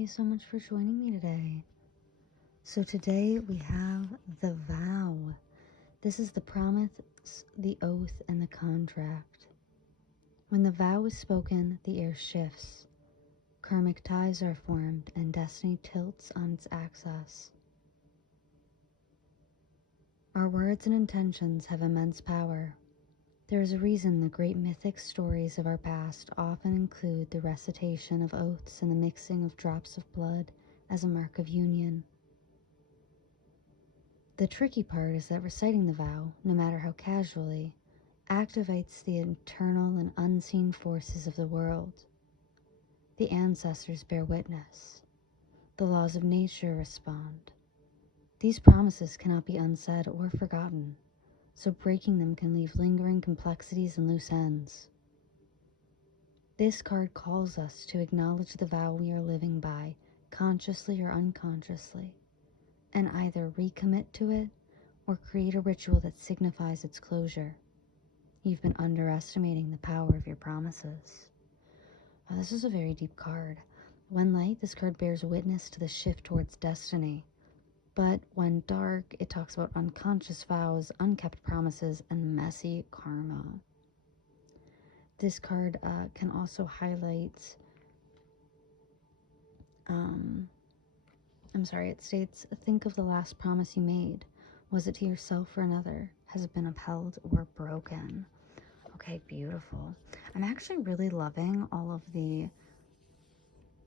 you so much for joining me today. So today we have the vow. This is the promise, the oath, and the contract. When the vow is spoken, the air shifts. Karmic ties are formed and destiny tilts on its axis. Our words and intentions have immense power. There is a reason the great mythic stories of our past often include the recitation of oaths and the mixing of drops of blood as a mark of union. The tricky part is that reciting the vow, no matter how casually, activates the internal and unseen forces of the world. The ancestors bear witness. The laws of nature respond. These promises cannot be unsaid or forgotten, so breaking them can leave lingering complexities and loose ends. This card calls us to acknowledge the vow we are living by, consciously or unconsciously, and either recommit to it or create a ritual that signifies its closure. You've been underestimating the power of your promises. Now, this is a very deep card. When light, this card bears witness to the shift towards destiny. But when dark, it talks about unconscious vows, unkept promises, and messy karma. This card can also highlight, it states, think of the last promise you made. Was it to yourself or another? Has it been upheld or broken? Okay, beautiful. I'm actually really loving all of the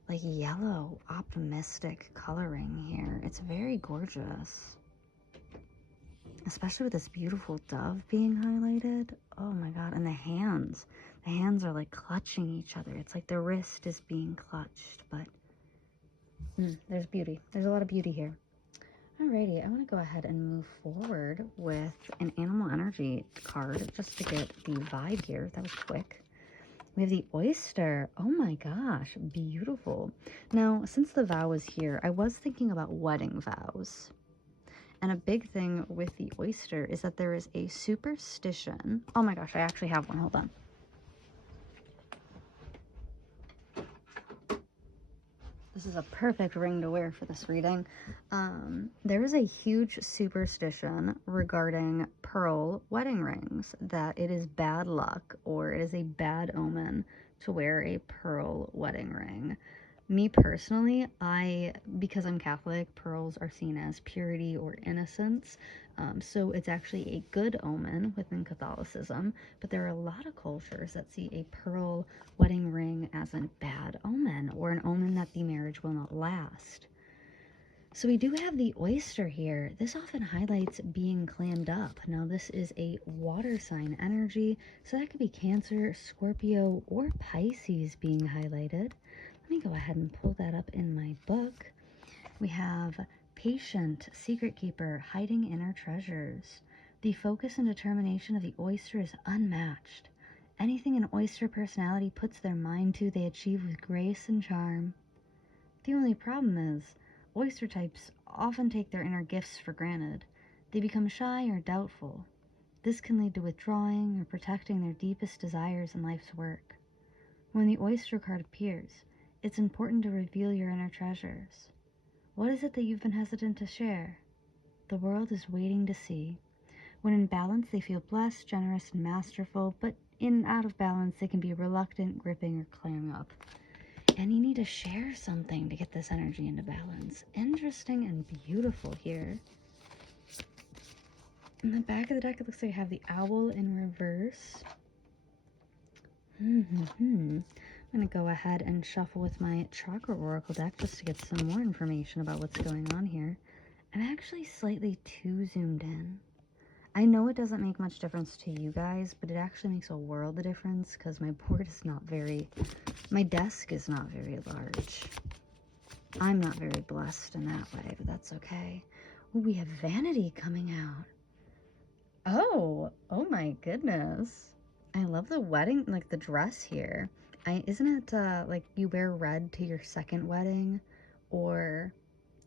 yellow, optimistic coloring here. It's very gorgeous. Especially with this beautiful dove being highlighted. Oh my god, and the hands. The hands are like clutching each other. It's like the wrist is being clutched, but there's beauty. There's a lot of beauty here. Alrighty, I want to go ahead and move forward with an animal energy card just to get the vibe here. That was quick. We have the oyster. Oh my gosh, beautiful. Now, since the vow is here, I was thinking about wedding vows. And a big thing with the oyster is that there is a superstition. Oh my gosh, I actually have one. Hold on. This is a perfect ring to wear for this reading. There is a huge superstition regarding pearl wedding rings, that it is bad luck or it is a bad omen to wear a pearl wedding ring. Me personally, because I'm Catholic, pearls are seen as purity or innocence. So it's actually a good omen within Catholicism, but there are a lot of cultures that see a pearl wedding ring as a bad omen or an omen that the marriage will not last. So we do have the oyster here. This often highlights being clammed up. Now this is a water sign energy, so that could be Cancer, Scorpio, or Pisces being highlighted. Let me go ahead and pull that up in my book. We have patient, secret keeper, hiding inner treasures. The focus and determination of the oyster is unmatched. Anything an oyster personality puts their mind to, they achieve with grace and charm. The only problem is, oyster types often take their inner gifts for granted. They become shy or doubtful. This can lead to withdrawing or protecting their deepest desires in life's work. When the oyster card appears, it's important to reveal your inner treasures. What is it that you've been hesitant to share? The world is waiting to see. When in balance, they feel blessed, generous, and masterful, but in out of balance, they can be reluctant, gripping, or clearing up. And you need to share something to get this energy into balance. Interesting and beautiful here. In the back of the deck, it looks like I have the owl in reverse. I'm going to go ahead and shuffle with my chakra oracle deck just to get some more information about what's going on here. I'm actually slightly too zoomed in. I know it doesn't make much difference to you guys, but it actually makes a world of difference because my board is not very, my desk is not very large. I'm not very blessed in that way, but that's okay. Ooh, we have vanity coming out. Oh my goodness. I love the wedding, like the dress here. Isn't it like you wear red to your second wedding? Or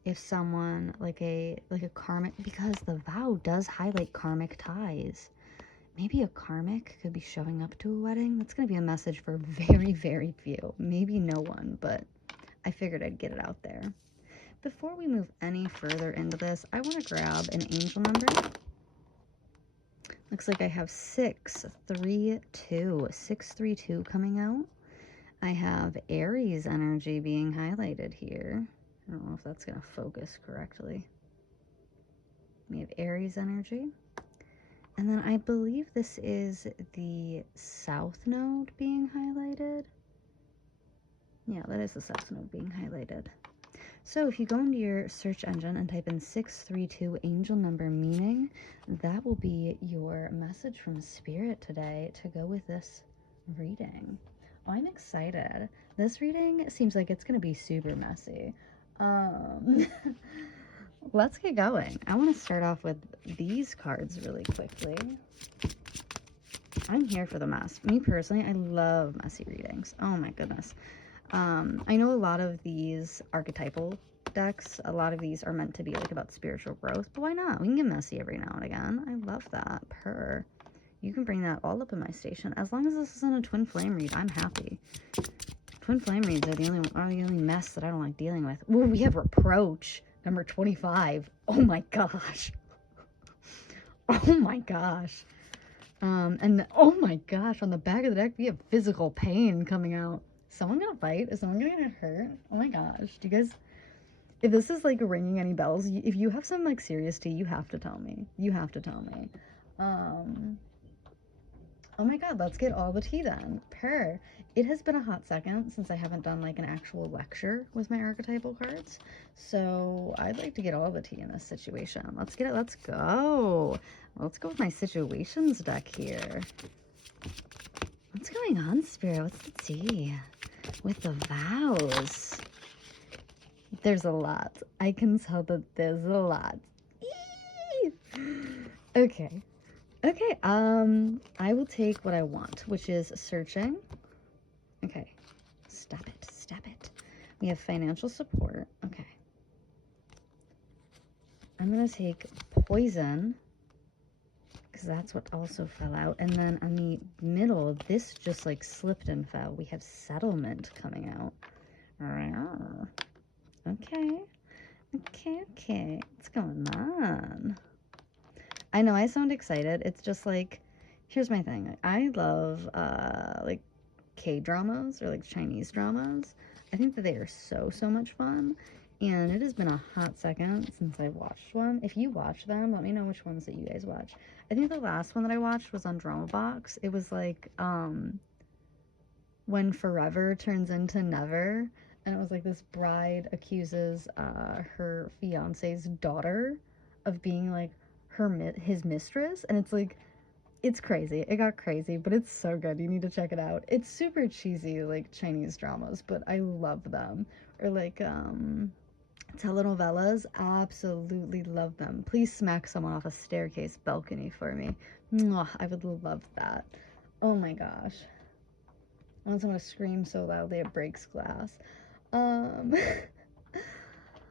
if someone like a karmic, because the vow does highlight karmic ties. Maybe a karmic could be showing up to a wedding. That's going to be a message for very, very few. Maybe no one, but I figured I'd get it out there. Before we move any further into this, I want to grab an angel number. Looks like I have 632. 632 coming out. I have Aries energy being highlighted here. I don't know if that's going to focus correctly. We have Aries energy. And then I believe this is the South Node being highlighted. Yeah, that is the South Node being highlighted. So if you go into your search engine and type in 632 angel number meaning, that will be your message from Spirit today to go with this reading. Oh, I'm excited. This reading seems like it's going to be super messy. Let's get going. I want to start off with these cards really quickly. I'm here for the mess. Me personally, I love messy readings. Oh my goodness. I know a lot of these archetypal decks, a lot of these are meant to be like about spiritual growth, but why not? We can get messy every now and again. I love that. You can bring that all up in my station. As long as this isn't a twin flame read, I'm happy. Twin flame reads are the only mess that I don't like dealing with. Ooh, we have reproach, number 25. Oh my gosh. Oh my gosh. And oh my gosh, on the back of the deck, we have physical pain coming out. Someone gonna fight? Is someone gonna get hurt? Oh my gosh. Do you guys, if this is like ringing any bells, if you have some like serious tea, you have to tell me. You have to tell me. Oh my god, let's get all the tea then. It has been a hot second since I haven't done like an actual lecture with my archetypal cards. So I'd like to get all the tea in this situation. Let's get it. Let's go. Let's go with my situations deck here. What's going on, Spirit? What's the tea? With the vows. There's a lot. I can tell that there's a lot. Eee! Okay. Okay, I will take what I want, which is searching. Okay. Stop it. Stop it. We have financial support. Okay. I'm going to take poison, because that's what also fell out. And then on the middle, this just like slipped and fell. We have settlement coming out. Okay. Okay, okay. What's going on? I know I sound excited. It's just like, here's my thing. I love like K-dramas or like Chinese dramas. I think that they are so much fun. And it has been a hot second since I watched one. If you watch them, let me know which ones that you guys watch. I think the last one that I watched was on Drama Box. It was like when forever turns into never. And it was like this bride accuses her fiance's daughter of being like his mistress. And it's like, it's crazy. It got crazy, but it's so good. You need to check it out. It's super cheesy, like Chinese dramas, but I love them. Or like telenovelas, absolutely love them. Please smack someone off a staircase balcony for me. Mwah, I would love that. Oh my gosh. I want someone to scream so loudly it breaks glass.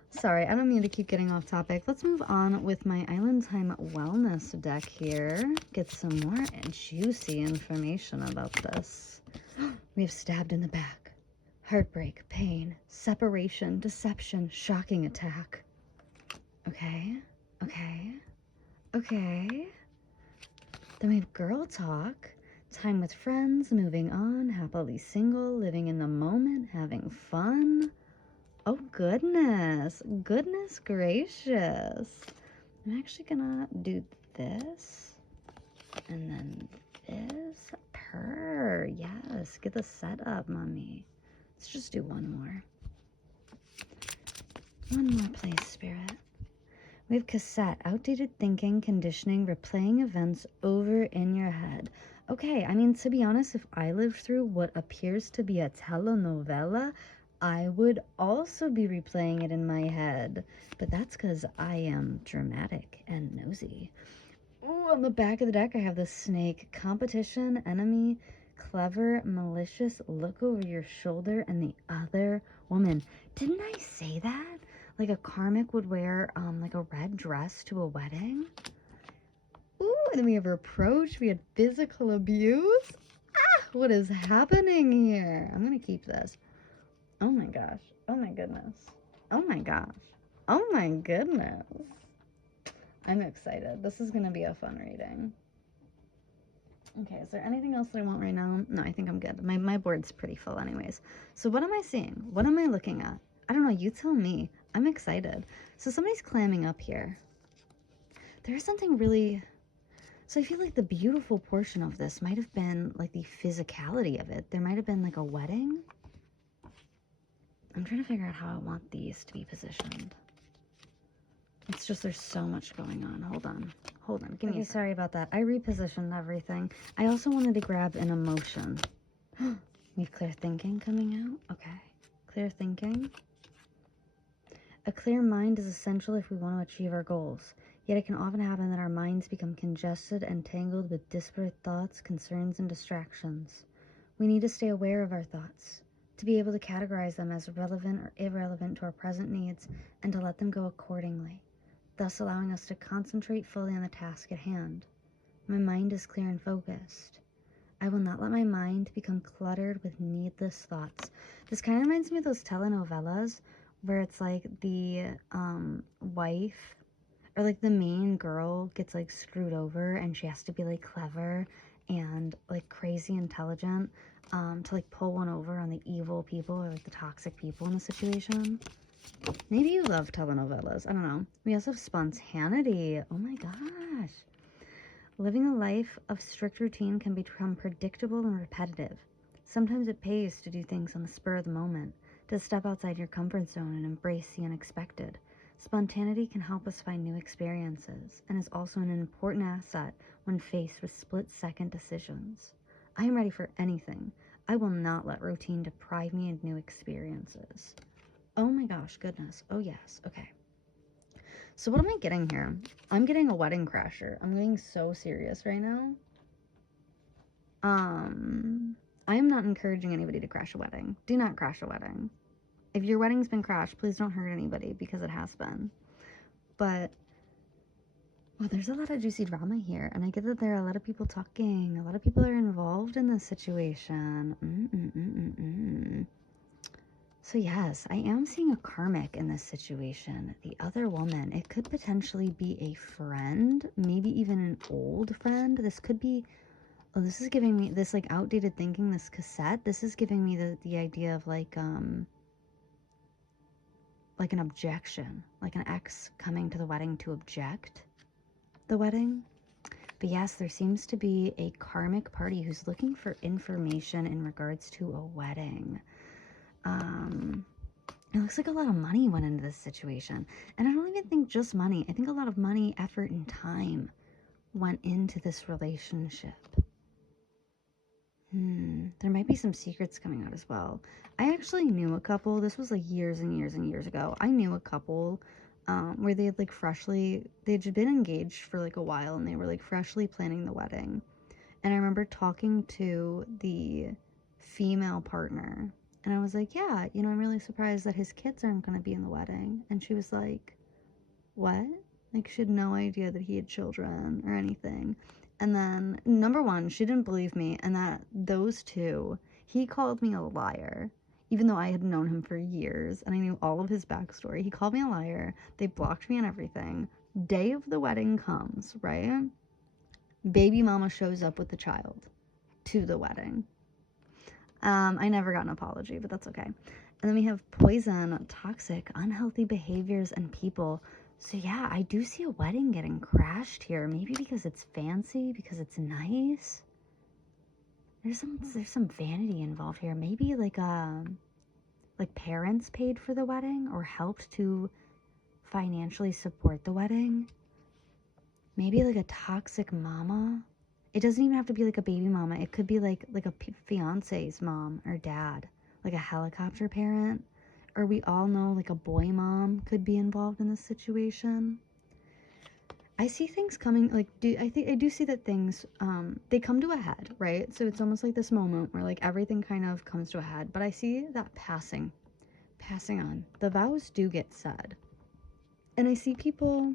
Sorry, I don't mean to keep getting off topic. Let's move on with my Island Time Wellness deck here. Get some more juicy information about this. We have stabbed in the back. Heartbreak, pain, separation, deception, shocking attack. Okay, okay, okay. Then we have girl talk. Time with friends, moving on, happily single, living in the moment, having fun. Oh, goodness. Goodness gracious. I'm actually gonna do this. And then this. Yes. Get the setup, mommy. Let's just do one more. One more, please, Spirit. We have cassette. Outdated thinking, conditioning, replaying events over in your head. Okay, I mean, to be honest, if I lived through what appears to be a telenovela, I would also be replaying it in my head. But that's because I am dramatic and nosy. Ooh, on the back of the deck, I have the snake. Competition, enemy, clever, malicious, look over your shoulder, and the other woman. Didn't I say that? Like a karmic would wear like a red dress to a wedding? Ooh, and then we have reproach. We had physical abuse. Ah, what is happening here? I'm going to keep this. Oh my gosh. Oh my goodness. Oh my gosh. Oh my goodness. I'm excited. This is going to be a fun reading. Okay, is there anything else that I want right now? No, I think I'm good. My board's pretty full anyways. So what am I seeing? What am I looking at? I don't know. You tell me. I'm excited. So somebody's clamming up here. There's something really... So I feel like the beautiful portion of this might have been like the physicality of it. There might have been like a wedding. I'm trying to figure out how I want these to be positioned. It's just there's so much going on. Hold on. Hold on. Give me a second. Sorry about that. I repositioned everything. I also wanted to grab an emotion. We have clear thinking coming out. Okay. Clear thinking. A clear mind is essential if we want to achieve our goals. Yet it can often happen that our minds become congested and tangled with disparate thoughts, concerns, and distractions. We need to stay aware of our thoughts, to be able to categorize them as relevant or irrelevant to our present needs, and to let them go accordingly, thus allowing us to concentrate fully on the task at hand. My mind is clear and focused. I will not let my mind become cluttered with needless thoughts. This kind of reminds me of those telenovelas where it's like the wife or like the main girl gets like screwed over and she has to be like clever and like crazy intelligent to like pull one over on the evil people or like the toxic people in the situation. Maybe you love telenovelas. I don't know. We also have spontaneity. Oh my gosh. Living a life of strict routine can become predictable and repetitive. Sometimes it pays to do things on the spur of the moment, to step outside your comfort zone and embrace the unexpected. Spontaneity can help us find new experiences and is also an important asset when faced with split-second decisions. I am ready for anything. I will not let routine deprive me of new experiences. Oh my gosh, goodness. Oh yes, okay. So what am I getting here? I'm getting a wedding crasher. I'm getting so serious right now. I am not encouraging anybody to crash a wedding. Do not crash a wedding. If your wedding's been crashed, please don't hurt anybody because it has been. But, well, there's a lot of juicy drama here. And I get that there are a lot of people talking. A lot of people are involved in this situation. So yes, I am seeing a karmic in this situation. The other woman, it could potentially be a friend, maybe even an old friend. This could be, oh, this is giving me this like outdated thinking, this cassette. This is giving me the idea of like an objection, like an ex coming to the wedding to object the wedding. But yes, there seems to be a karmic party who's looking for information in regards to a wedding. It looks like a lot of money went into this situation. And I don't even think just money. I think a lot of money, effort, and time went into this relationship. There might be some secrets coming out as well. I actually knew a couple. This was like years and years and years ago. I knew a couple where they had like they'd been engaged for like a while and they were like freshly planning the wedding. And I remember talking to the female partner and I was like, yeah, you know, I'm really surprised that his kids aren't going to be in the wedding. And she was like, what? Like, she had no idea that he had children or anything. And then, number one, she didn't believe me. And that those two, he called me a liar, even though I had known him for years and I knew all of his backstory. He called me a liar. They blocked me and everything. Day of the wedding comes, right? Baby mama shows up with the child to the wedding. I never got an apology, but that's okay. And then we have poison, toxic, unhealthy behaviors, and people. So yeah, I do see a wedding getting crashed here. Maybe because it's fancy, because it's nice. There's some vanity involved here. Maybe like parents paid for the wedding or helped to financially support the wedding. Maybe like a toxic mama. It doesn't even have to be like a baby mama. It could be like a fiance's mom or dad, like a helicopter parent. Or we all know like a boy mom could be involved in this situation. I see things coming, like, I do see that things, they come to a head, right? So it's almost like this moment where like everything kind of comes to a head. But I see that passing on. The vows do get said. And I see people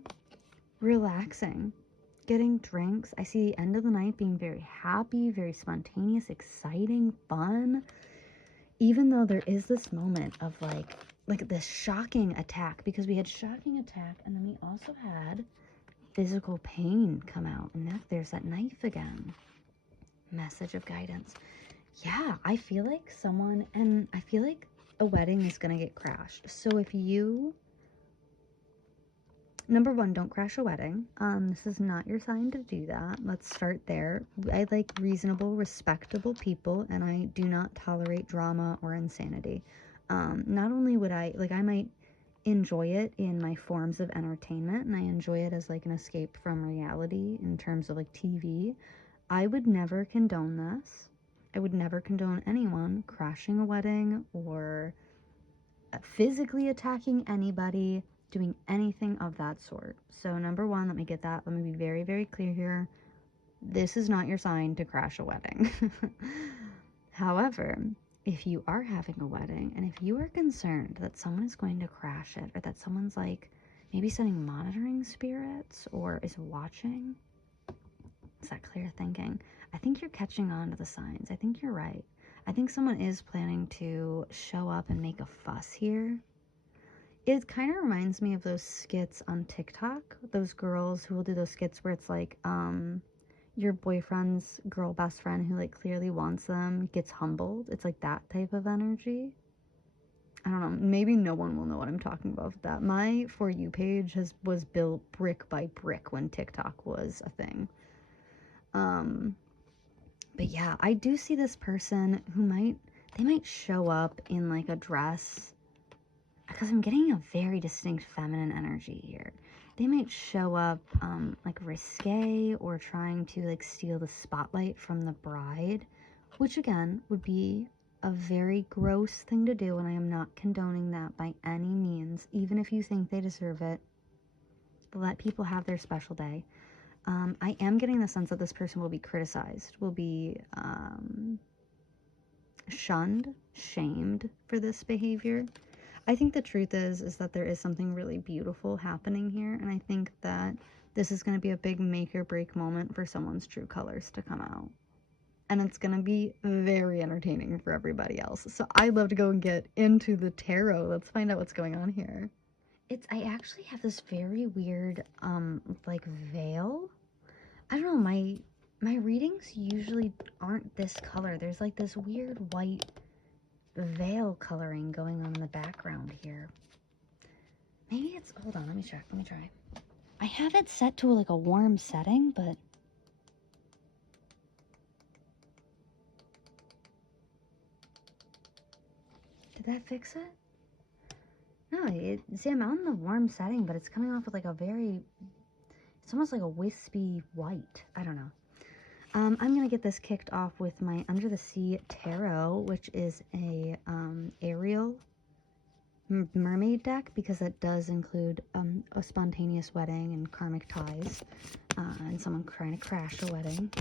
relaxing, getting drinks. I see the end of the night being very happy, very spontaneous, exciting, fun. even though there is this moment of like this shocking attack, because we had shocking attack and then we also had physical pain come out, and now there's that knife again. Message of guidance. Yeah, I feel like someone, and I feel like a wedding is gonna get crashed. So if you, number one, don't crash a wedding. This is not your sign to do that. Let's start there. I like reasonable, respectable people, and I do not tolerate drama or insanity. Not only would I might enjoy it in my forms of entertainment, and I enjoy it as like an escape from reality in terms of like TV. I would never condone this. I would never condone anyone crashing a wedding or physically attacking anybody, doing anything of that sort. So number one, let me be very, very clear here. This is not your sign to crash a wedding. However, if you are having a wedding and if you are concerned that someone is going to crash it, or that someone's like maybe sending monitoring spirits or is watching, is that clear thinking? I think you're catching on to the signs. I think you're right. I think someone is planning to show up and make a fuss here. It kind of reminds me of those skits on TikTok. Those girls who will do those skits where it's like, your boyfriend's girl best friend who like clearly wants them gets humbled. It's like that type of energy. I don't know. Maybe no one will know what I'm talking about with that. My For You page was built brick by brick when TikTok was a thing. But yeah, I do see this person who they might show up in like a dress, because I'm getting a very distinct feminine energy here. They might show up like risque or trying to like steal the spotlight from the bride, which again would be a very gross thing to do, and I am not condoning that by any means. Even if you think they deserve it, let people have their special day. I am getting the sense that this person will be criticized, will be shunned, shamed for this behavior. I think the truth is that there is something really beautiful happening here, and I think that this is going to be a big make or break moment for someone's true colors to come out. And it's going to be very entertaining for everybody else. So I'd love to go and get into the tarot. Let's find out what's going on here. I actually have this very weird, like veil. I don't know, my readings usually aren't this color. There's like this weird white veil coloring going on in the background here. Maybe it's, hold on, let me try. I have it set to like a warm setting, but did that fix it? No, see, I'm on the warm setting, but it's coming off with like it's almost like a wispy white. I don't know. I'm going to get this kicked off with my Under the Sea Tarot, which is a Ariel mermaid deck, because it does include a spontaneous wedding and karmic ties, and someone trying to crash a wedding.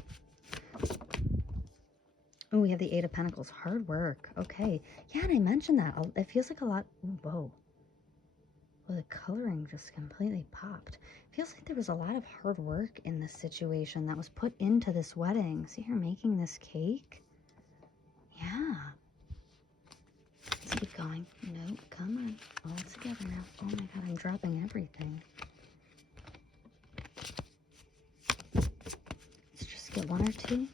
Oh, we have the Eight of Pentacles. Hard work. Okay. Yeah, and I mentioned that. It feels like a lot. Ooh, whoa. Well, the coloring just completely popped. It feels like there was a lot of hard work in this situation that was put into this wedding. See her making this cake? Yeah. Let's keep going. No, come on. All together now. Oh my god, I'm dropping everything. Let's just get one or two.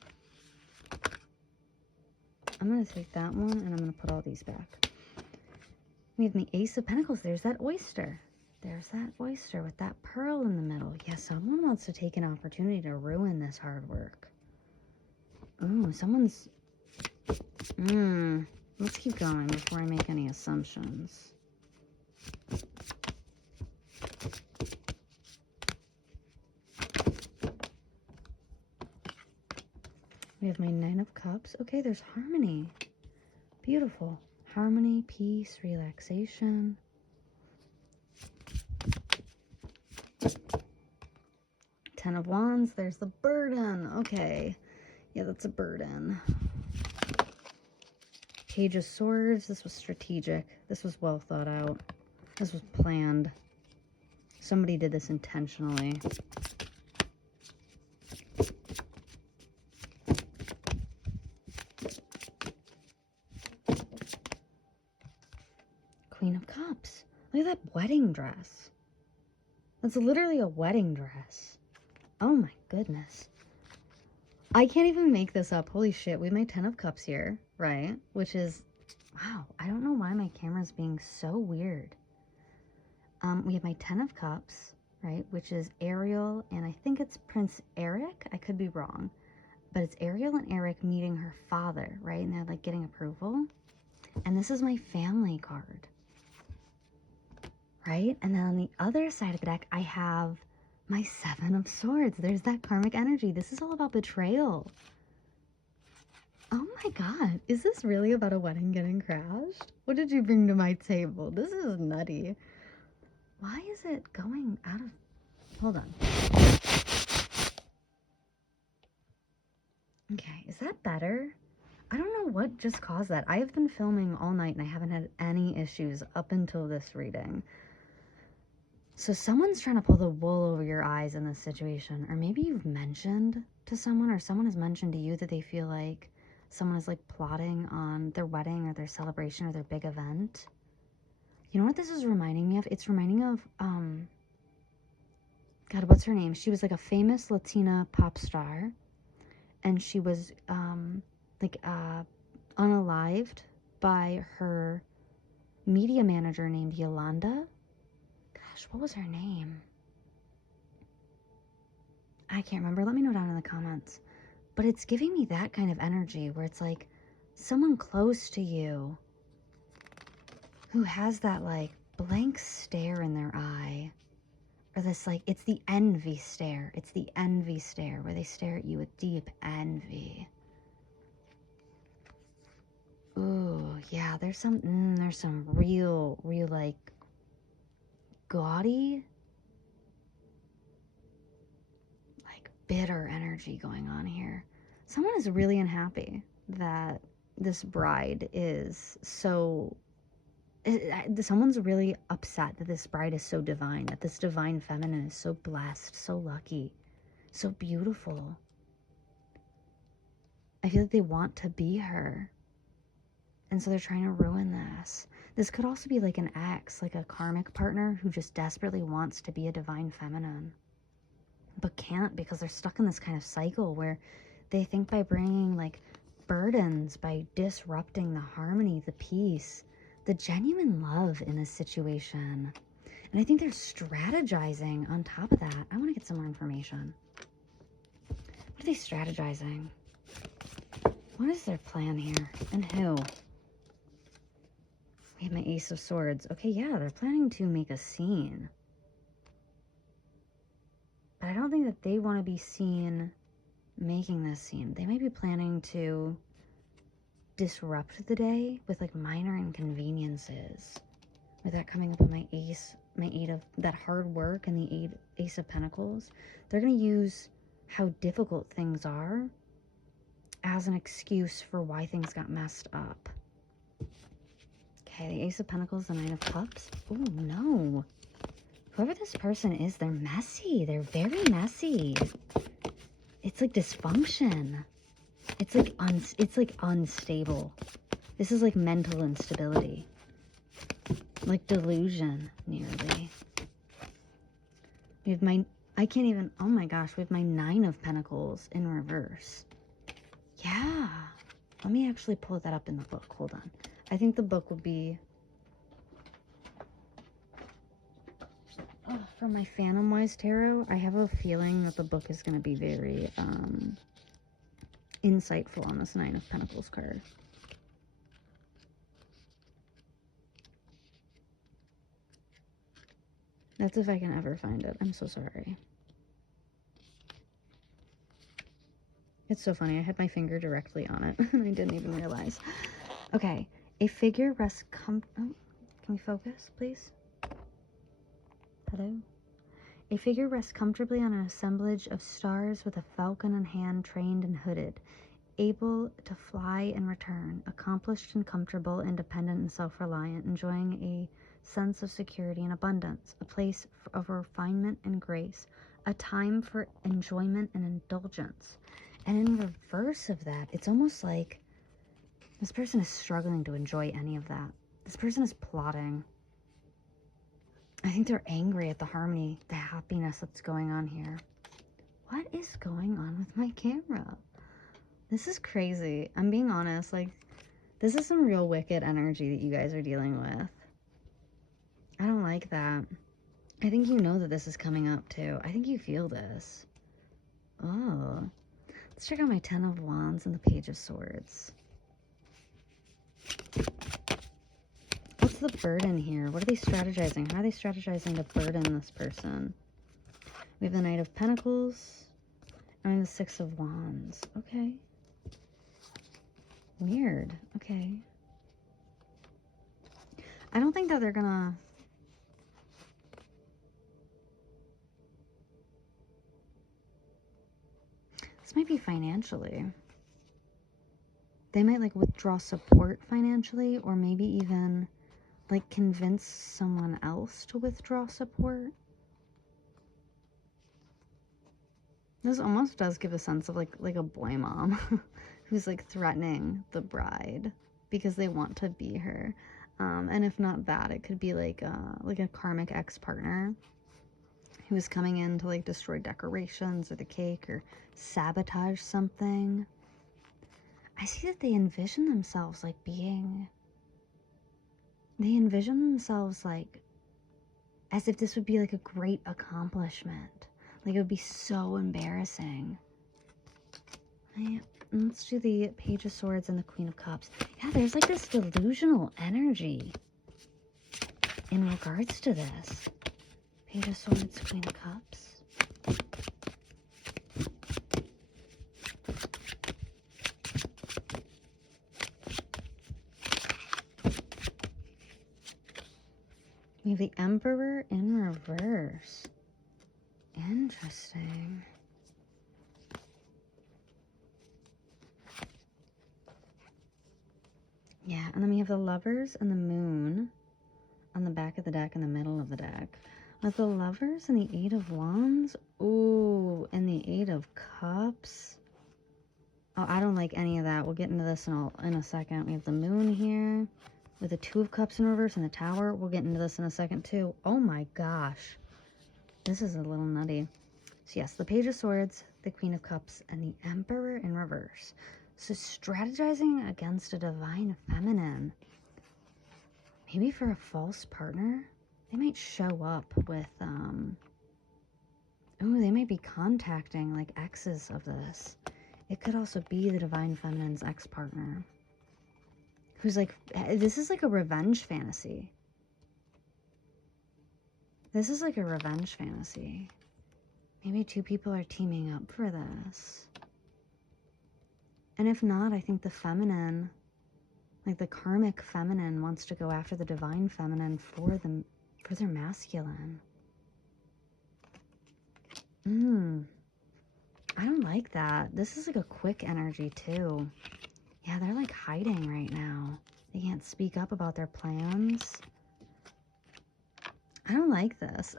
I'm going to take that one, and I'm going to put all these back. We have the Ace of Pentacles. There's that oyster. There's that oyster with that pearl in the middle. Yeah, someone wants to take an opportunity to ruin this hard work. Oh, someone's... Let's keep going before I make any assumptions. We have my Nine of Cups. Okay, there's harmony. Beautiful. Harmony, peace, relaxation. Ten of Wands. There's the burden. Okay. Yeah, that's a burden. Page of Swords. This was strategic. This was well thought out. This was planned. Somebody did this intentionally. Look at that wedding dress. That's literally a wedding dress. Oh my goodness. I can't even make this up. Holy shit. We have my 10 of Cups here, right? Which is, wow, I don't know why my camera's being so weird. We have my 10 of Cups, right? Which is Ariel, and I think it's Prince Eric. I could be wrong. But it's Ariel and Eric meeting her father, right? And they're like getting approval. And this is my family card, right? And then on the other side of the deck, I have my 7 of Swords. There's that karmic energy. This is all about betrayal. Oh my God. Is this really about a wedding getting crashed? What did you bring to my table? This is nutty. Why is it going out of... Hold on. Okay, is that better? I don't know what just caused that. I have been filming all night and I haven't had any issues up until this reading. So someone's trying to pull the wool over your eyes in this situation. Or maybe you've mentioned to someone, or someone has mentioned to you that they feel like someone is like plotting on their wedding or their celebration or their big event. You know what this is reminding me of? It's reminding of, God, what's her name? She was like a famous Latina pop star. And she was, unalived by her media manager named Yolanda. Gosh, what was her name? I can't remember. Let me know down in the comments. But it's giving me that kind of energy where it's like someone close to you who has that like blank stare in their eye. Or this like, it's the envy stare. It's the envy stare where they stare at you with deep envy. Ooh, yeah, there's some real like gaudy, like bitter energy going on here. Someone is really unhappy that this bride is so, someone's really upset that this bride is so divine, that this divine feminine is so blessed, so lucky, so beautiful. I feel like they want to be her. And so they're trying to ruin this. This could also be like an ex, like a karmic partner who just desperately wants to be a divine feminine, but can't because they're stuck in this kind of cycle where they think by bringing like burdens, by disrupting the harmony, the peace, the genuine love in this situation. And I think they're strategizing on top of that. I want to get some more information. What are they strategizing? What is their plan here? And who? We have my Ace of Swords. Okay, yeah, they're planning to make a scene. But I don't think that they want to be seen making this scene. They might be planning to disrupt the day with like minor inconveniences. With that coming up with my Ace, my 8 of that hard work and the Ace of Pentacles. They're going to use how difficult things are as an excuse for why things got messed up. Okay, the Ace of Pentacles, the 9 of Cups. Oh, no. Whoever this person is, they're messy. They're very messy. It's like dysfunction. It's like unstable. This is like mental instability. Like delusion, nearly. We have my, I can't even, oh my gosh, we have my 9 of Pentacles in reverse. Yeah. Let me actually pull that up in the book. Hold on. I think the book would be... Oh, for my Phantom Wise Tarot, I have a feeling that the book is going to be very insightful on this 9 of Pentacles card. That's if I can ever find it. I'm so sorry. It's so funny. I had my finger directly on it and I didn't even realize. Okay. A figure rests oh, can we focus, please? Hello? A figure rests comfortably on an assemblage of stars with a falcon in hand, trained and hooded, able to fly and return, accomplished and comfortable, independent and self-reliant, enjoying a sense of security and abundance, a place of refinement and grace, a time for enjoyment and indulgence. And in reverse of that, it's almost like this person is struggling to enjoy any of that. This person is plotting. I think they're angry at the harmony, the happiness that's going on here. What is going on with my camera? This is crazy. I'm being honest. Like, this is some real wicked energy that you guys are dealing with. I don't like that. I think you know that this is coming up too. I think you feel this. Oh. Let's check out my 10 of Wands and the Page of Swords. What's the burden here? What are they strategizing? How are they strategizing to burden this person? We have the Knight of Pentacles and the Six of Wands. Okay. Weird. Okay. I don't think that they're gonna... This might be financially. They might like withdraw support financially, or maybe even like convince someone else to withdraw support. This almost does give a sense of like a boy mom who's like threatening the bride because they want to be her. And if not that, it could be like a karmic ex-partner who is coming in to like destroy decorations or the cake or sabotage something. I see that they envision themselves like being... They envision themselves like as if this would be like a great accomplishment. Like it would be so embarrassing. Let's do the Page of Swords and the Queen of Cups. Yeah, there's like this delusional energy in regards to this. Page of Swords, Queen of Cups. We have the Emperor in reverse. Interesting. Yeah, and then we have the Lovers and the Moon on the back of the deck and the middle of the deck. With the Lovers and the Eight of Wands. Ooh, and the Eight of Cups. Oh, I don't like any of that. We'll get into this in a second. We have the Moon here with the Two of Cups in reverse and the Tower. We'll get into this in a second too. Oh my gosh. This is a little nutty. So yes, the Page of Swords, the Queen of Cups, and the Emperor in reverse. So strategizing against a divine feminine. Maybe for a false partner. They might show up with, oh, they might be contacting like exes of this. It could also be the divine feminine's ex-partner. Who's like, this is like a revenge fantasy. This is like a revenge fantasy. Maybe two people are teaming up for this. And if not, I think the feminine, like the karmic feminine, wants to go after the divine feminine for their masculine. I don't like that. This is like a quick energy too. Yeah, they're like hiding right now. They can't speak up about their plans. I don't like this.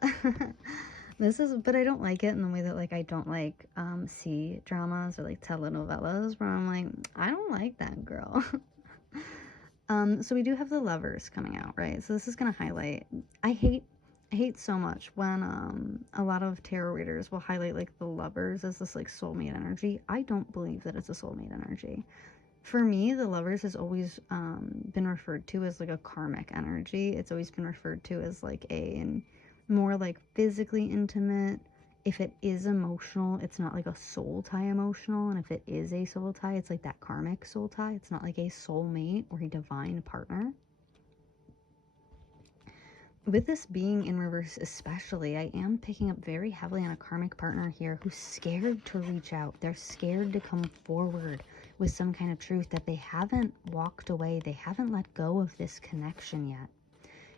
But I don't like it in the way that like I don't like C dramas or like telenovelas where I'm like, I don't like that girl. So we do have the Lovers coming out, right? So this is gonna highlight, I hate so much when a lot of tarot readers will highlight like the Lovers as this like soulmate energy. I don't believe that it's a soulmate energy. For me, the Lovers has always been referred to as like a karmic energy. It's always been referred to as like a more like physically intimate. If it is emotional, it's not like a soul tie emotional. And if it is a soul tie, it's like that karmic soul tie. It's not like a soulmate or a divine partner. With this being in reverse especially, I am picking up very heavily on a karmic partner here who's scared to reach out. They're scared to come forward with some kind of truth, that they haven't walked away. They haven't let go of this connection yet.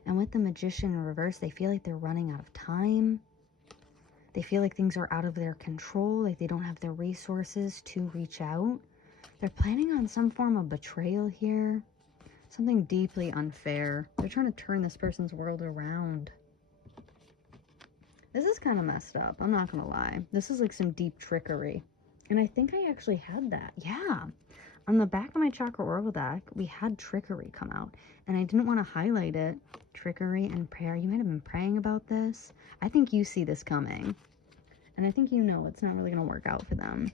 And with the Magician in reverse, they feel like they're running out of time. They feel like things are out of their control, like they don't have the resources to reach out. They're planning on some form of betrayal here. Something deeply unfair. They're trying to turn this person's world around. This is kind of messed up. I'm not going to lie. This is like some deep trickery. And I think I actually had that. Yeah. On the back of my Chakra Oracle deck, we had trickery come out. And I didn't want to highlight it trickery and prayer. You might have been praying about this. I think you see this coming. And I think you know it's not really going to work out for them.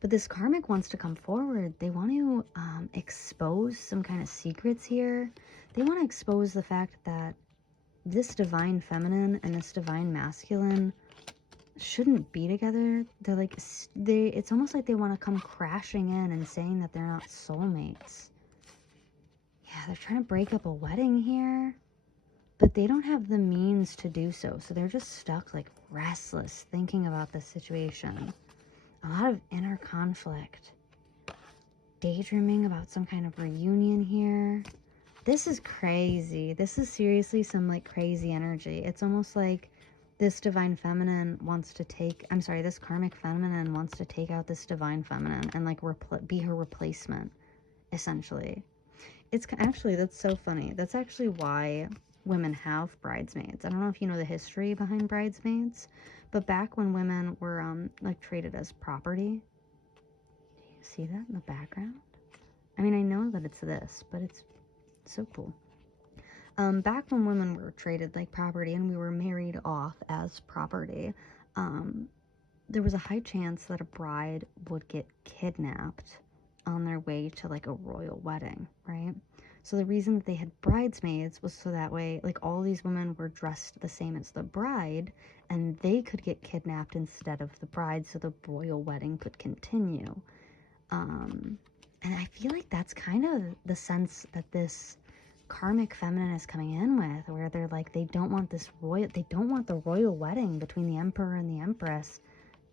But this karmic wants to come forward. They want to expose some kind of secrets here. They want to expose the fact that this divine feminine and this divine masculine shouldn't be together. They're like, it's almost like they want to come crashing in and saying that they're not soulmates. Yeah, they're trying to break up a wedding here, but they don't have the means to do so. So they're just stuck, like restless, thinking about this situation. A lot of inner conflict. Daydreaming about some kind of reunion here. This is crazy. This is seriously some like crazy energy. It's almost like this divine feminine wants to take, I'm sorry, this karmic feminine wants to take out this divine feminine and like be her replacement, essentially. It's actually, that's so funny. That's actually why women have bridesmaids. I don't know if you know the history behind bridesmaids, but back when women were like treated as property. Do you see that in the background? I mean, I know that it's this, but it's so cool. Back when women were treated like property and we were married off as property, there was a high chance that a bride would get kidnapped on their way to like a royal wedding, right? So the reason that they had bridesmaids was so that way, like, all these women were dressed the same as the bride, and they could get kidnapped instead of the bride, so the royal wedding could continue. And I feel like that's kind of the sense that this karmic feminine is coming in with, where they're like, they don't want the royal wedding between the emperor and the empress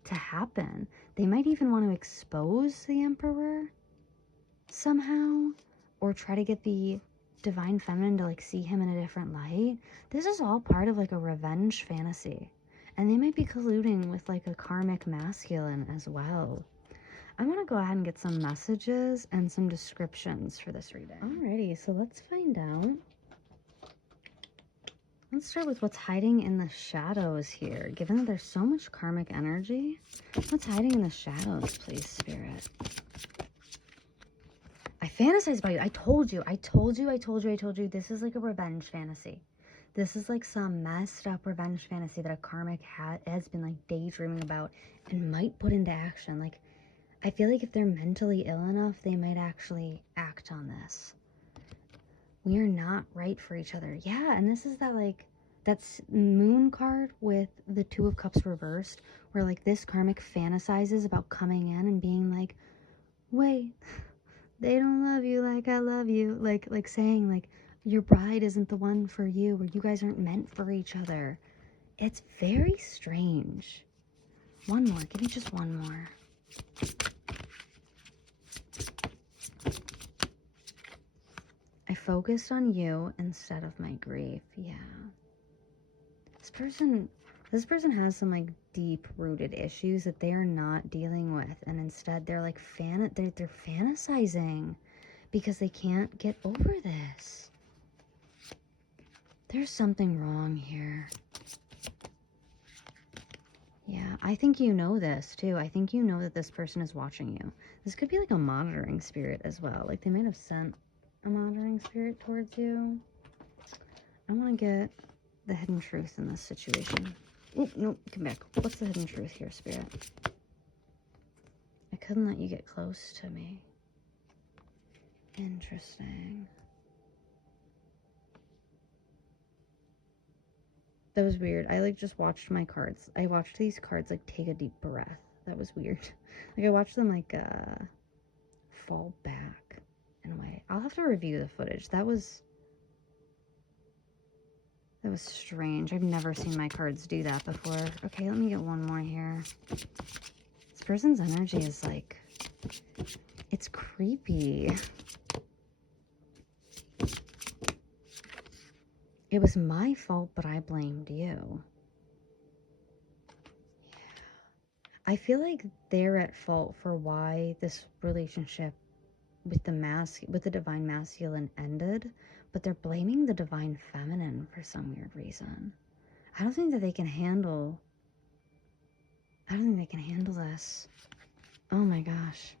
to happen. They might even want to expose the emperor somehow, or try to get the divine feminine to like see him in a different light. This is all part of like a revenge fantasy, and they might be colluding with like a karmic masculine as well. I want to go ahead and get some messages and some descriptions for this reading. Alrighty, so let's find out. Let's start with what's hiding in the shadows here. Given that there's so much karmic energy, what's hiding in the shadows, please, Spirit? I fantasize about you. I told you. This is like a revenge fantasy. This is like some messed up revenge fantasy that a karmic has been like daydreaming about and might put into action. Like, I feel like if they're mentally ill enough, they might actually act on this. We are not right for each other. Yeah, and this is that like, that's moon card with the Two of Cups reversed, where like this karmic fantasizes about coming in and being like, wait, they don't love you like I love you. Like saying like, your bride isn't the one for you, or you guys aren't meant for each other. It's very strange. One more, give me just one more. I focused on you instead of my grief. Yeah. This person has some like deep rooted issues that they are not dealing with, and instead they're like they're fantasizing because they can't get over this. There's something wrong here. Yeah, I think you know this too. I think you know that this person is watching you. This could be like a monitoring spirit as well. Like they might have sent a monitoring spirit towards you. I want to get the hidden truth in this situation. Oh, nope, come back. What's the hidden truth here, Spirit? I couldn't let you get close to me. Interesting. That was weird. I like just watched my cards. I watched these cards like take a deep breath. That was weird. Like I watched them like fall back in a way. I'll have to review the footage. That was strange. I've never seen my cards do that before. Okay, let me get one more here. This person's energy is like, it's creepy. It was my fault, but I blamed you. Yeah. I feel like they're at fault for why this relationship with the divine masculine ended, but they're blaming the divine feminine for some weird reason. I don't think they can handle this. Oh my gosh.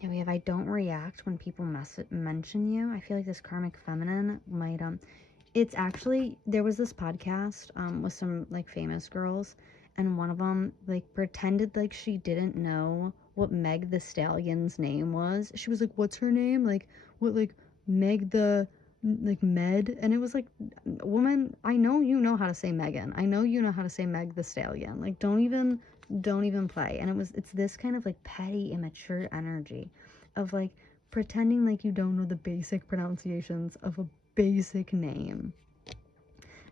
Yeah, we have I don't react when people mention you. I feel like this karmic feminine might, it's actually, there was this podcast with some like famous girls, and one of them like pretended like she didn't know what Meg the Stallion's name was. She was like, what's her name? Like, what, like Meg the, like Med? And it was like, woman, I know you know how to say Megan. I know you know how to say Meg the Stallion. Like, don't even play. And it's this kind of like petty, immature energy of like pretending like you don't know the basic pronunciations of a basic name.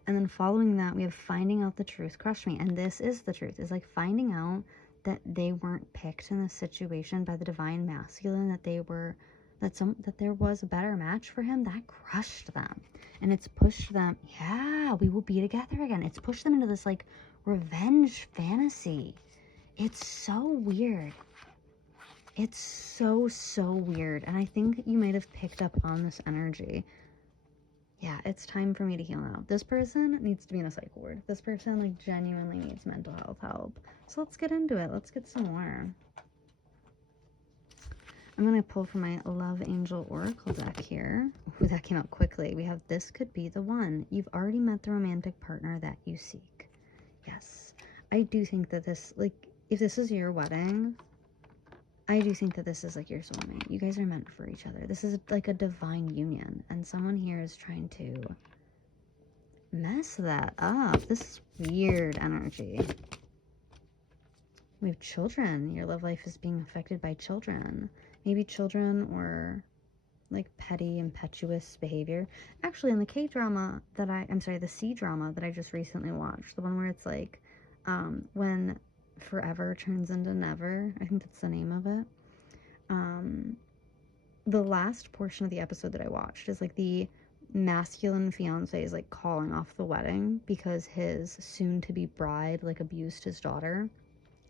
And then following that, we have finding out the truth crushed me. And this is the truth, is like finding out that they weren't picked in this situation by the divine masculine, that they were, that there was a better match for him. That crushed them. And it's pushed them, yeah, we will be together again. It's pushed them into this like revenge fantasy. It's so weird. It's so weird. And I think you might have picked up on this energy. Yeah, it's time for me to heal now. This person needs to be in a psych ward. This person like genuinely needs mental health help. So let's get into it. Let's get some more. I'm going to pull from my Love Angel Oracle deck here. Ooh, that came out quickly. We have this could be the one. You've already met the romantic partner that you seek. Yes. I do think that this, like, if this is your wedding, I do think that this is like your soulmate. You guys are meant for each other. This is like a divine union. And someone here is trying to mess that up. This is weird energy. We have children. Your love life is being affected by children. Maybe children or like petty, impetuous behavior. Actually, in the K-drama that the C-drama that I just recently watched, the one where it's like, when forever turns into never, I think that's the name of it. The last portion of the episode that I watched is like the masculine fiance is like calling off the wedding because his soon-to-be bride like abused his daughter,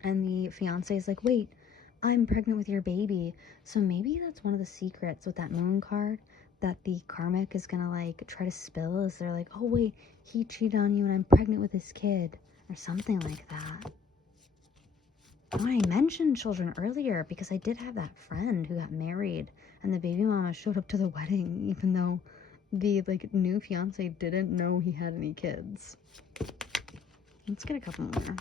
and the fiance is like, wait, I'm pregnant with your baby. So maybe that's one of the secrets with that moon card that the karmic is gonna like try to spill, is they're like, oh wait, he cheated on you and I'm pregnant with his kid, or something like that. Oh, I mentioned children earlier because I did have that friend who got married and the baby mama showed up to the wedding even though the like new fiance didn't know he had any kids. Let's get a couple more.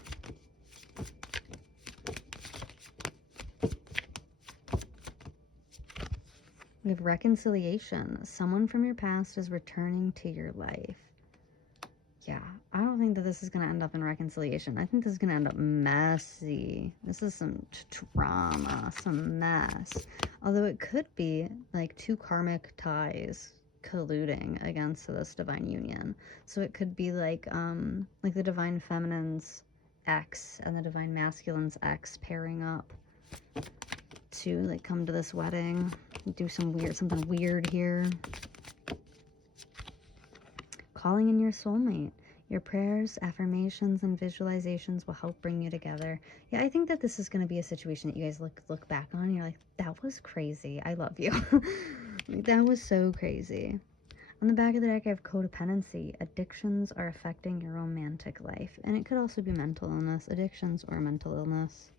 We have reconciliation. Someone from your past is returning to your life. Yeah, I don't think that this is going to end up in reconciliation. I think this is going to end up messy. This is some drama, some mess. Although it could be like two karmic ties colluding against this divine union. So it could be like the divine feminine's ex and the divine masculine's ex pairing up to like come to this wedding, do something weird here. Calling in your soulmate. Your prayers, affirmations, and visualizations will help bring you together. Yeah, I think that this is going to be a situation that you guys look back on and you're like, that was crazy. I love you. That was so crazy. On the back of the deck, I have codependency. Addictions are affecting your romantic life. And it could also be mental illness. Addictions or mental illness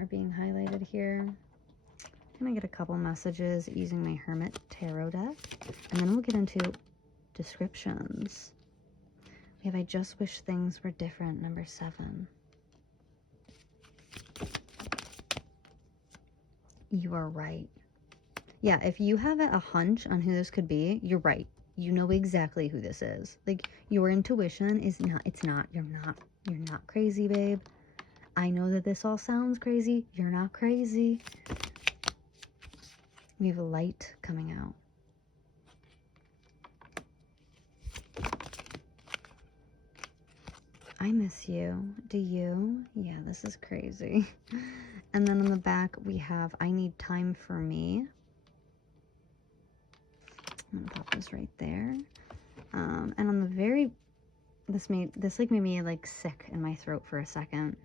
are being highlighted here. I'm going to get a couple messages using my Hermit Tarot deck. And then we'll get into descriptions. We have I just wish things were different, number 7. You are right. Yeah, if you have a hunch on who this could be, you're right. You know exactly who this is. Like, your intuition is not, you're not crazy, babe. I know that this all sounds crazy. You're not crazy. We have a light coming out. I miss you. Do you? Yeah, this is crazy. And then on the back, we have I need time for me. I'm gonna pop this right there. And on the very, this made me like sick in my throat for a second.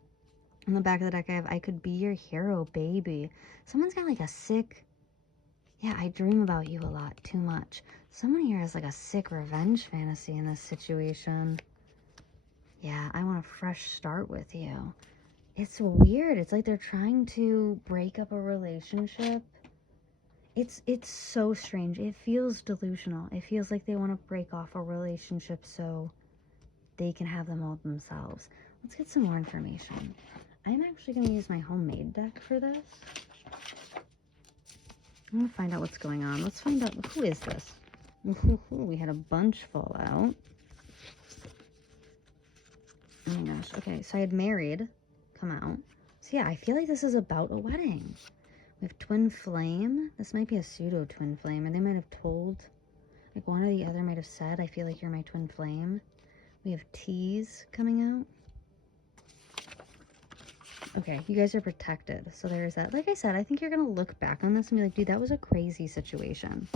On the back of the deck, I have I could be your hero, baby. Someone's got like a sick, yeah, I dream about you a lot, too much. Someone here has like a sick revenge fantasy in this situation. Yeah, I want a fresh start with you. It's weird. It's like they're trying to break up a relationship. It's so strange. It feels delusional. It feels like they want to break off a relationship so they can have them all themselves. Let's get some more information. I'm actually going to use my homemade deck for this. I'm going to find out what's going on. Let's find out, who is this? We had a bunch fall out. Oh my gosh. Okay, so I had married come out. So yeah, I feel like this is about a wedding. We have twin flame. This might be a pseudo twin flame, or they might have told, like one or the other might have said, I feel like you're my twin flame. We have T's coming out. Okay, you guys are protected. So there's that. Like I said, I think you're going to look back on this and be like, dude, that was a crazy situation.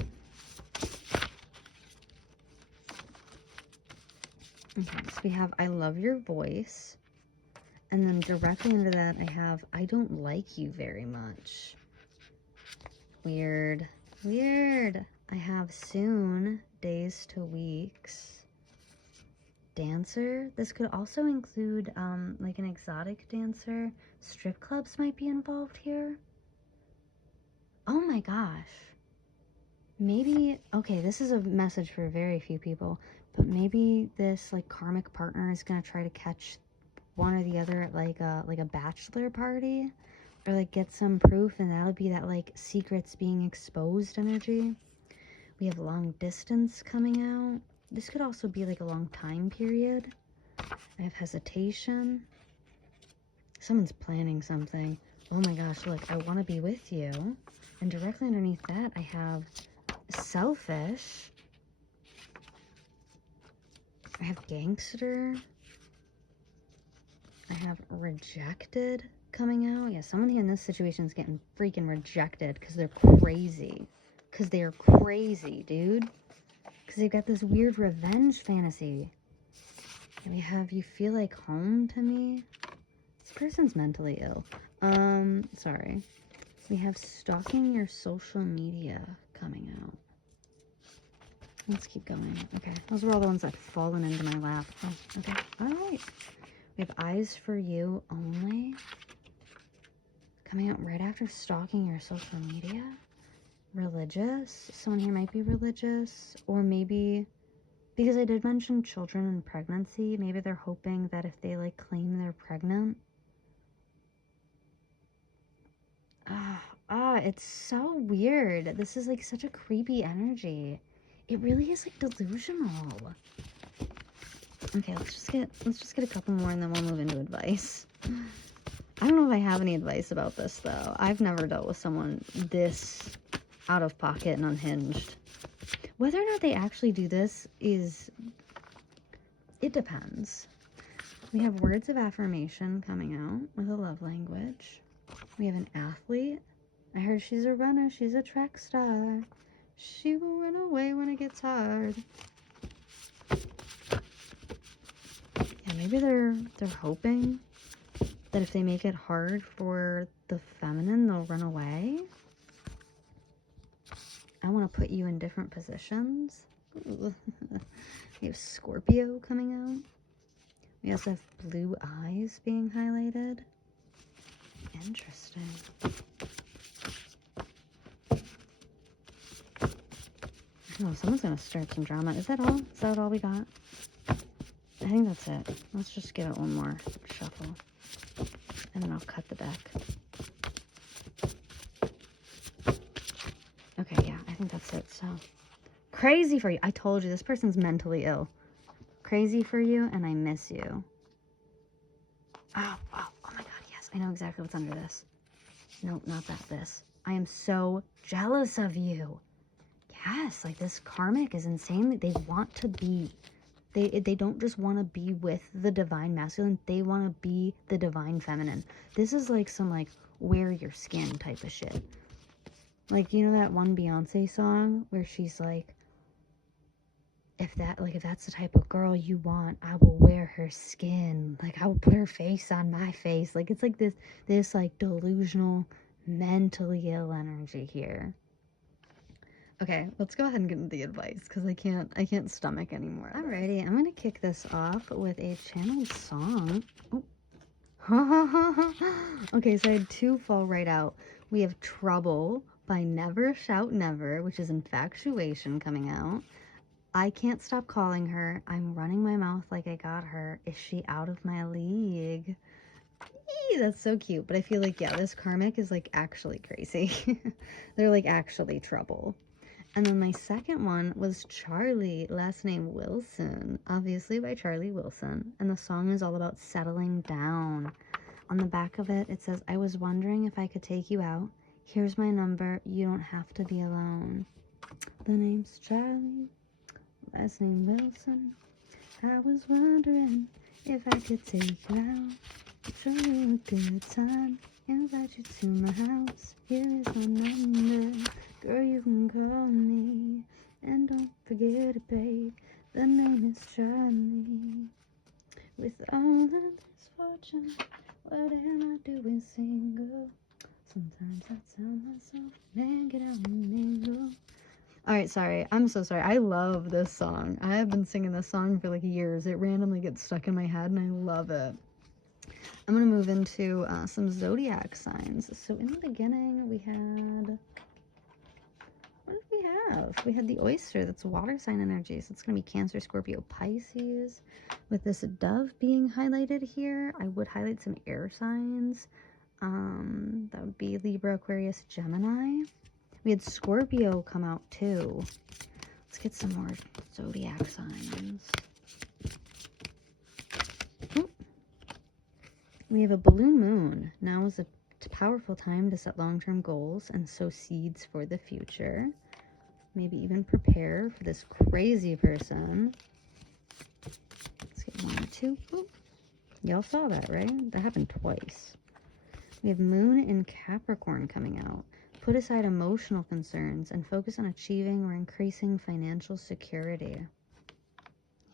Okay, so we have I love your voice. And then directly under that, I have I don't like you very much. Weird. Weird. I have soon, days to weeks. Dancer. This could also include like an exotic dancer. Strip clubs might be involved here. Oh my gosh. Maybe, okay, this is a message for very few people, but maybe this like karmic partner is gonna try to catch one or the other at like a bachelor party, or like get some proof, and that'll be that like secrets being exposed energy. We have long distance coming out. This could also be like a long time period. I have hesitation. Someone's planning something. Oh my gosh, look, I want to be with you. And directly underneath that, I have selfish. I have gangster. I have rejected coming out. Yeah, someone in this situation is getting freaking rejected because they're crazy. Because they are crazy, dude. Because they've got this weird revenge fantasy. And we have you feel like home to me. This person's mentally ill. Sorry. We have stalking your social media coming out. Let's keep going. Okay, those were all the ones that fallen into my lap. Oh, okay. All right. We have eyes for you only. Coming out right after stalking your social media. Religious. Someone here might be religious. Or maybe, because I did mention children and pregnancy, maybe they're hoping that if they like claim they're pregnant. It's so weird. This is like such a creepy energy. It really is like delusional. Okay, let's just get a couple more and then we'll move into advice. I don't know if I have any advice about this though. I've never dealt with someone this out of pocket and unhinged. Whether or not they actually do this it depends. We have words of affirmation coming out with a love language. We have an athlete. I heard she's a runner. She's a track star. She will run away when it gets hard. Yeah, maybe they're hoping that if they make it hard for the feminine, they'll run away. I want to put you in different positions. We have Scorpio coming out. We also have blue eyes being highlighted. Interesting. Oh, someone's gonna start some drama. Is that all? Is that all we got? I think that's it. Let's just give it one more shuffle. And then I'll cut the deck. Okay, yeah, I think that's it. So, crazy for you. I told you, this person's mentally ill. Crazy for you, and I miss you. Oh my god, yes. I know exactly what's under this. Nope, not that, this. I am so jealous of you. Yes, like this karmic is insane. They want to be. They don't just want to be with the divine masculine. They want to be the divine feminine. This is like some like wear your skin type of shit. Like, you know that one Beyonce song where she's like, if that's the type of girl you want, I will wear her skin. Like, I will put her face on my face. Like, it's like this like delusional, mentally ill energy here. Okay, let's go ahead and get into the advice because I can't stomach anymore. Alrighty, I'm gonna kick this off with a channeled song. Oh, Okay, so I had 2 fall right out. We have Trouble by Never Shout Never, which is infatuation coming out. I can't stop calling her. I'm running my mouth like I got her. Is she out of my league? Eee, that's so cute. But I feel like, yeah, this karmic is like actually crazy. They're like actually trouble. And then my second one was Charlie, last name Wilson, obviously by Charlie Wilson. And the song is all about settling down. On the back of it, it says, I was wondering if I could take you out. Here's my number. You don't have to be alone. The name's Charlie, last name Wilson. I was wondering if I could take you out. Show you a good time. Invite you to my house. Here is my number. Girl, you can call me. And don't forget it, babe. The name is Charlie. With all of this fortune, what am I doing single? Sometimes I tell myself, man, get out and mingle. Alright, sorry. I'm so sorry. I love this song. I have been singing this song for like years. It randomly gets stuck in my head and I love it. I'm going to move into some zodiac signs. So in the beginning, we had... What did we have? We had the oyster. That's water sign energy. So it's going to be Cancer, Scorpio, Pisces. With this dove being highlighted here, I would highlight some air signs. That would be Libra, Aquarius, Gemini. We had Scorpio come out too. Let's get some more zodiac signs. Oh. We have a balloon moon. Now is a powerful time to set long-term goals and sow seeds for the future. Maybe even prepare for this crazy person. Let's get 1 or 2. Oh. Y'all saw that, right? That happened twice. We have moon in Capricorn coming out. Put aside emotional concerns and focus on achieving or increasing financial security.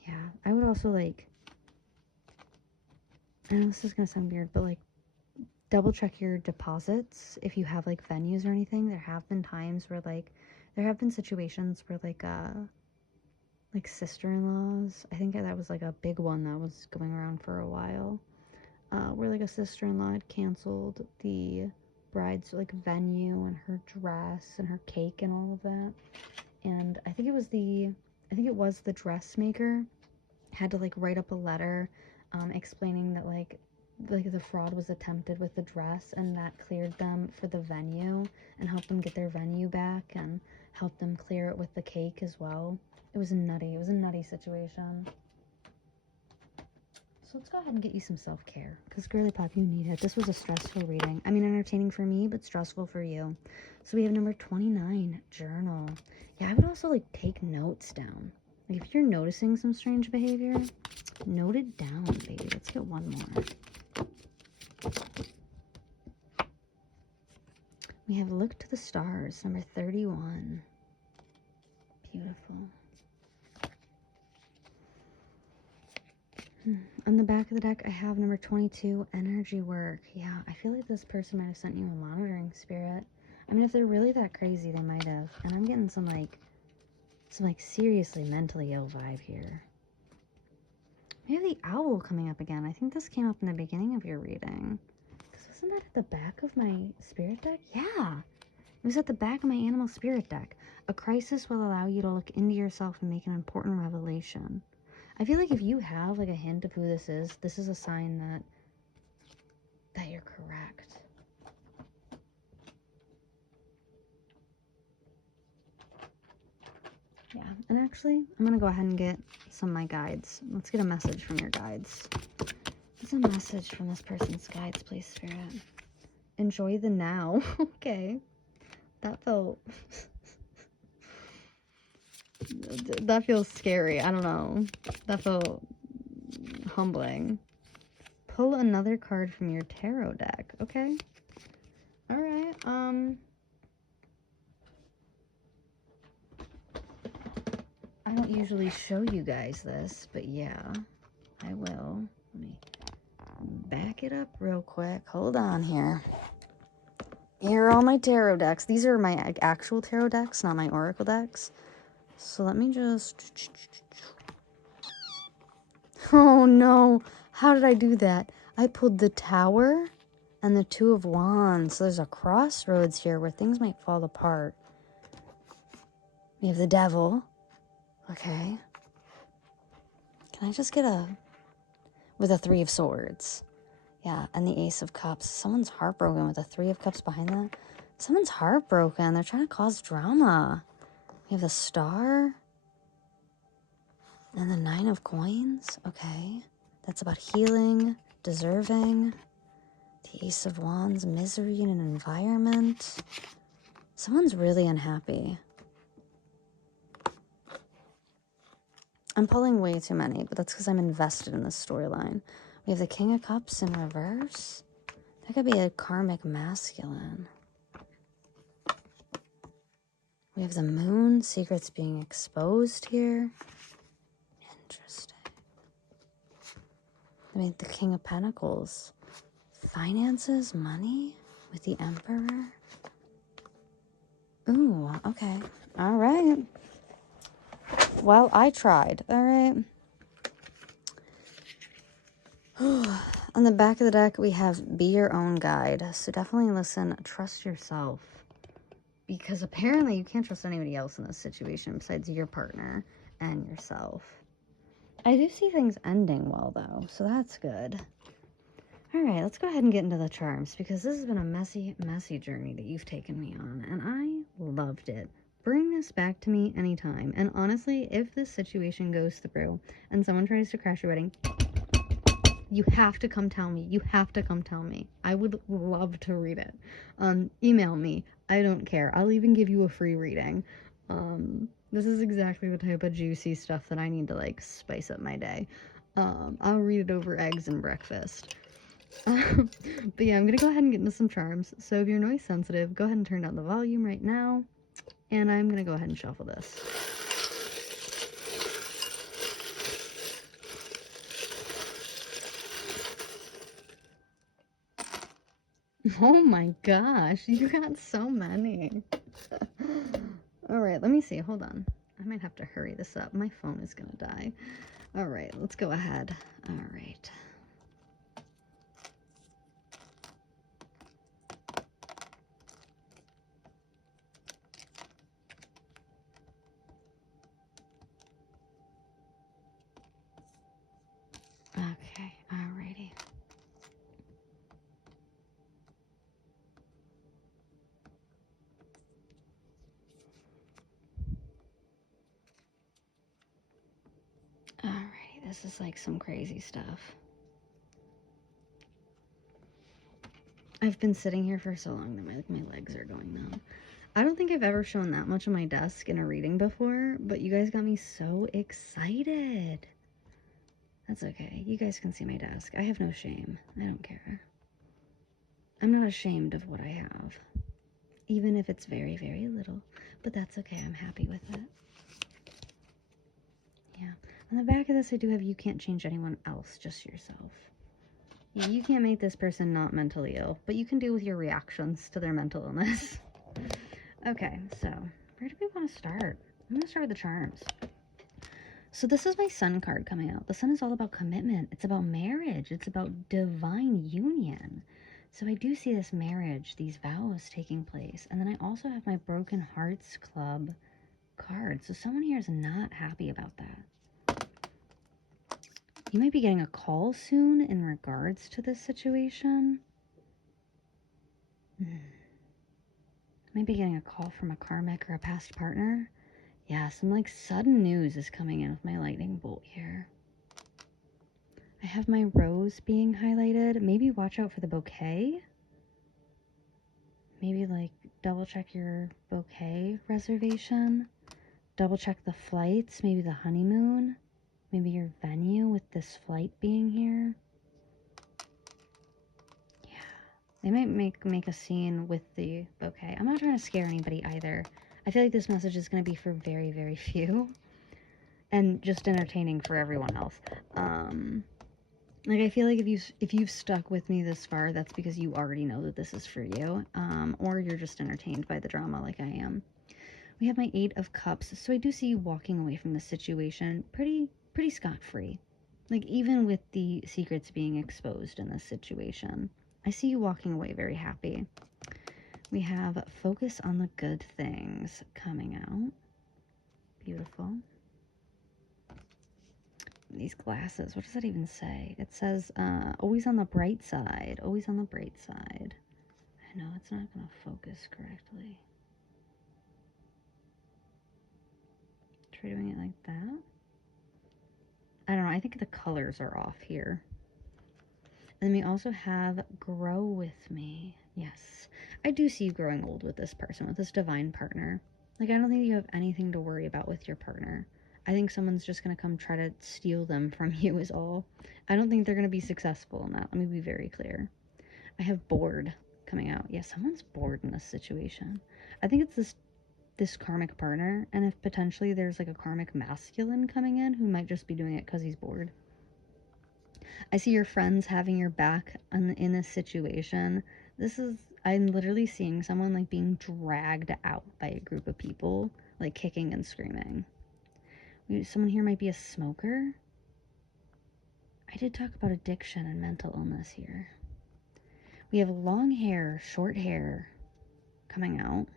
Yeah, I would also like, I know this is going to sound weird, but like double check your deposits if you have like venues or anything. There have been times where like, there have been situations where like sister-in-laws, I think that was like a big one that was going around for a while, where like a sister-in-law had canceled the bride's like venue and her dress and her cake and all of that. And I think it was the dressmaker had to like write up a letter explaining that like the fraud was attempted with the dress, and that cleared them for the venue and helped them get their venue back and helped them clear it with the cake as well. It was a nutty situation. So let's go ahead and get you some self-care, because girly pop, you need it. This was a stressful reading. I mean, entertaining for me, but stressful for you. So we have number 29, journal. Yeah, I would also like take notes down. Like if you're noticing some strange behavior, note it down, baby. Let's get one more. We have look to the stars, number 31. Beautiful. On the back of the deck, I have number 22, energy work. Yeah, I feel like this person might have sent you a monitoring spirit. I mean, if they're really that crazy, they might have. And I'm getting some seriously mentally ill vibe here. We have the owl coming up again. I think this came up in the beginning of your reading. Because wasn't that at the back of my spirit deck? Yeah, it was at the back of my animal spirit deck. A crisis will allow you to look into yourself and make an important revelation. I feel like if you have like a hint of who this is a sign that you're correct. Yeah, and actually, I'm going to go ahead and get some of my guides. Let's get a message from your guides. What's a message from this person's guides, please, Spirit? Enjoy the now. Okay. That felt... that feels scary. I don't know. That felt humbling. Pull another card from your tarot deck. Okay. All right. I don't usually show you guys this, but yeah, I will. Let me back it up real quick. Hold on here. Here are all my tarot decks. These are my actual tarot decks, not my oracle decks. So let me just... Oh no, how did I do that? I pulled the Tower and the Two of Wands. So there's a crossroads here where things might fall apart. We have the Devil. Okay. Can I just get with a Three of Swords? Yeah, and the Ace of Cups. Someone's heartbroken with a Three of Cups behind them. Someone's heartbroken. They're trying to cause drama. We have the Star. And the Nine of Coins. Okay. That's about healing, deserving. The Ace of Wands, misery in an environment. Someone's really unhappy. I'm pulling way too many, but that's because I'm invested in this storyline. We have the King of Cups in reverse. That could be a karmic masculine. We have the Moon, secrets being exposed here. Interesting. I mean, the King of Pentacles. Finances, money with the Emperor. Ooh, okay. All right. Well, I tried. All right. On the back of the deck, we have Be Your Own Guide. So definitely listen, trust yourself. Because apparently you can't trust anybody else in this situation besides your partner and yourself. I do see things ending well, though, so that's good. All right, let's go ahead and get into the charms, because this has been a messy, messy journey that you've taken me on, and I loved it. Bring this back to me anytime. And honestly, if this situation goes through and someone tries to crash your wedding, you have to come tell me. You have to come tell me. I would love to read it. Email me. I don't care. I'll even give you a free reading. This is exactly the type of juicy stuff that I need to, like, spice up my day. I'll read it over eggs and breakfast. But yeah, I'm gonna go ahead and get into some charms. So if you're noise sensitive, go ahead and turn down the volume right now. And I'm gonna go ahead and shuffle this. Oh my gosh, you got so many. Alright, let me see. Hold on. I might have to hurry this up. My phone is gonna die. Alright, let's go ahead. Alright. Okay, alrighty. Alrighty, this is like some crazy stuff. I've been sitting here for so long that my legs are going numb. I don't think I've ever shown that much of my desk in a reading before, but you guys got me so excited. That's okay. You guys can see my desk. I have no shame. I don't care. I'm not ashamed of what I have. Even if it's very, very little. But that's okay. I'm happy with it. Yeah. On the back of this, I do have you can't change anyone else, just yourself. Yeah, you can't make this person not mentally ill, but you can deal with your reactions to their mental illness. Okay, so where do we want to start? I'm going to start with the charms. So this is my Sun card coming out. The Sun is all about commitment. It's about marriage. It's about divine union. So I do see this marriage, these vows taking place. And then I also have my Broken Hearts Club card. So someone here is not happy about that. You might be getting a call soon in regards to this situation. Might be getting a call from a karmic or a past partner. Yeah, some like sudden news is coming in with my lightning bolt here. I have my rose being highlighted. Maybe watch out for the bouquet. Maybe like double check your bouquet reservation. Double check the flights, maybe the honeymoon. Maybe your venue with this flight being here. Yeah, they might make a scene with the bouquet. I'm not trying to scare anybody either. I feel like this message is going to be for very, very few. And just entertaining for everyone else. Like, I feel like if you've stuck with me this far, that's because you already know that this is for you. Or you're just entertained by the drama like I am. We have my Eight of Cups. So I do see you walking away from the situation pretty scot-free. Like, even with the secrets being exposed in this situation, I see you walking away very happy. We have focus on the good things coming out. Beautiful. These glasses, what does that even say? It says, always on the bright side. Always on the bright side. I know it's not going to focus correctly. Try doing it like that. I don't know. I think the colors are off here. And then we also have grow with me. Yes. I do see you growing old with this person, with this divine partner. Like, I don't think you have anything to worry about with your partner. I think someone's just going to come try to steal them from you is all. I don't think they're going to be successful in that. Let me be very clear. I have bored coming out. Yeah, someone's bored in this situation. I think it's this karmic partner, and if potentially there's like a karmic masculine coming in who might just be doing it because he's bored. I see your friends having your back in this situation. I'm literally seeing someone like being dragged out by a group of people, like kicking and screaming. Someone here might be a smoker. I did talk about addiction and mental illness here. We have long hair, short hair coming out.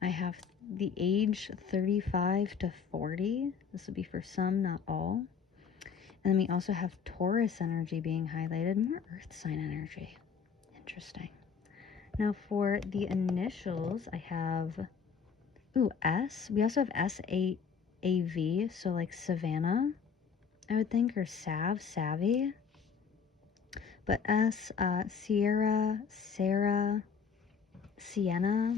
I have the age 35 to 40. This would be for some, not all. And then we also have Taurus energy being highlighted, more earth sign energy. Interesting. Now for the initials, I have, S. We also have S-A-A-V, so like Savannah, I would think, or savvy. But S, Sierra, Sarah, Sienna,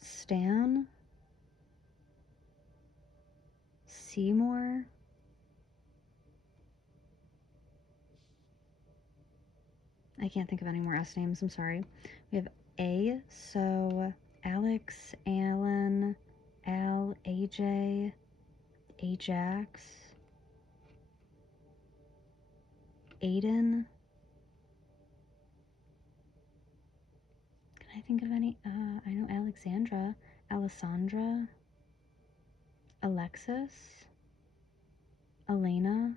Stan, Seymour, I can't think of any more S names, I'm sorry. We have A, so Alex, Alan, Al, AJ, Ajax, Aiden. Can I think of any? I know Alexandra, Alessandra, Alexis, Elena,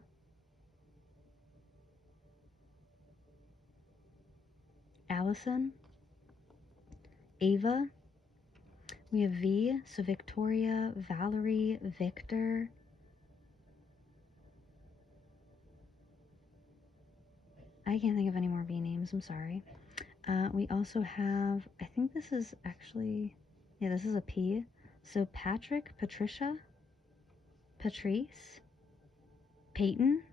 Allison, Ava. We have V, so Victoria, Valerie, Victor. I can't think of any more V names, I'm sorry. We also have, I think this is actually, yeah, this is a P. So Patrick, Patricia, Patrice, Peyton.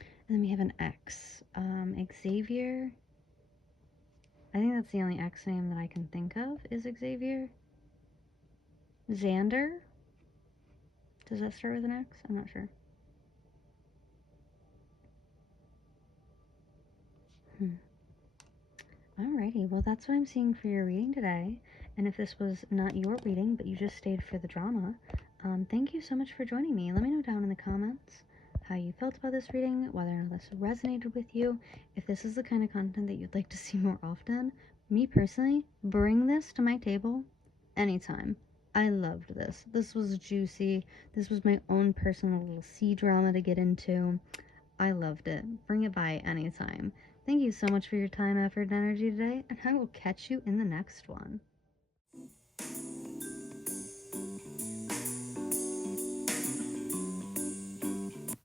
And then we have an X. Xavier. I think that's the only X name that I can think of is Xavier. Xander. Does that start with an X? I'm not sure. Alrighty, well that's what I'm seeing for your reading today. And if this was not your reading, but you just stayed for the drama, thank you so much for joining me. Let me know down in the comments how you felt about this reading, whether or not this resonated with you. If this is the kind of content that you'd like to see more often, me personally, bring this to my table anytime. I loved this. This was juicy. This was my own personal little sea drama to get into. I loved it. Bring it by anytime. Thank you so much for your time, effort, and energy today, and I will catch you in the next one.